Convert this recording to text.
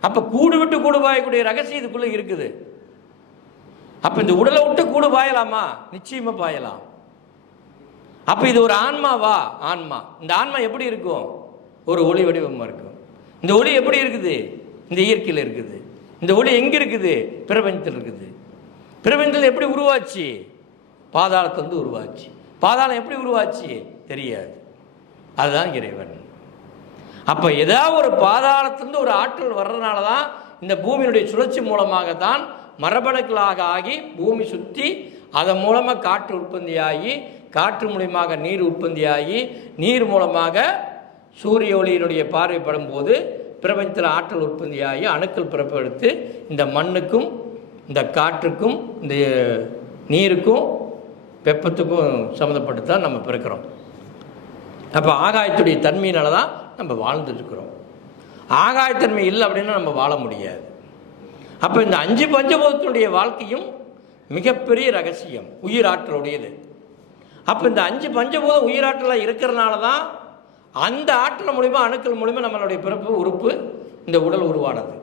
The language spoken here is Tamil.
அப்போ கூடு விட்டு கூடு பாயக்கூடிய ரகசியம் இதுக்குள்ளே இருக்குது. அப்போ இந்த உடலை விட்டு கூடு பாயலாமா? நிச்சயமாக பாயலாம். அப்போ இது ஒரு ஆன்மாவா? ஆன்மா. இந்த ஆன்மா எப்படி இருக்கும்? ஒரு ஒளி வடிவமாக இருக்கும். இந்த ஒளி எப்படி இருக்குது? இந்த இயற்கையில் இருக்குது. இந்த ஒளி எங்கே இருக்குது? பிரபஞ்சத்தில் இருக்குது. பிரபஞ்சத்தில் எப்படி உருவாச்சு? பாதாளத்திலிருந்து உருவாச்சு. பாதாளம் எப்படி உருவாச்சு? தெரியாது. அதுதான் இறைவன். அப்போ ஏதாவது ஒரு பாதாளத்துலேருந்து ஒரு ஆற்றல் வர்றதுனால தான் இந்த பூமியினுடைய சுழற்சி மூலமாக தான் மரபணுக்களாக ஆகி பூமி சுற்றி அதன் மூலமாக காற்று உற்பத்தியாகி காற்று மூலியமாக நீர் உற்பத்தியாகி நீர் மூலமாக சூரிய ஒளியினுடைய பார்வைப்படும் போது பிரபஞ்சத்தில் ஆற்றல் உற்பத்தியாகி அணுக்கள் பிறப்பெடுத்து இந்த மண்ணுக்கும் இந்த காற்றுக்கும் இந்த நீருக்கும் வெப்பத்துக்கும் சம்மந்தப்பட்டு தான் நம்ம பிறக்கிறோம். அப்போ ஆகாயத்துடைய தன்மையினால தான் நம்ம வாழ்ந்துட்டுருக்குறோம். ஆகாயத்தன்மை இல்லை அப்படின்னா நம்ம வாழ முடியாது. அப்போ இந்த அஞ்சு பஞ்சபூதத்தினுடைய வாழ்க்கையும் மிகப்பெரிய ரகசியம் உயிராற்றலுடையது. அப்போ இந்த அஞ்சு பஞ்சபூதம் உயிராற்றலாக இருக்கிறனால தான் அந்த ஆற்றல் மூலிமா அணுக்கள் மூலிமா நம்மளுடைய பிறப்பு உறுப்பு இந்த உடல் உருவானது.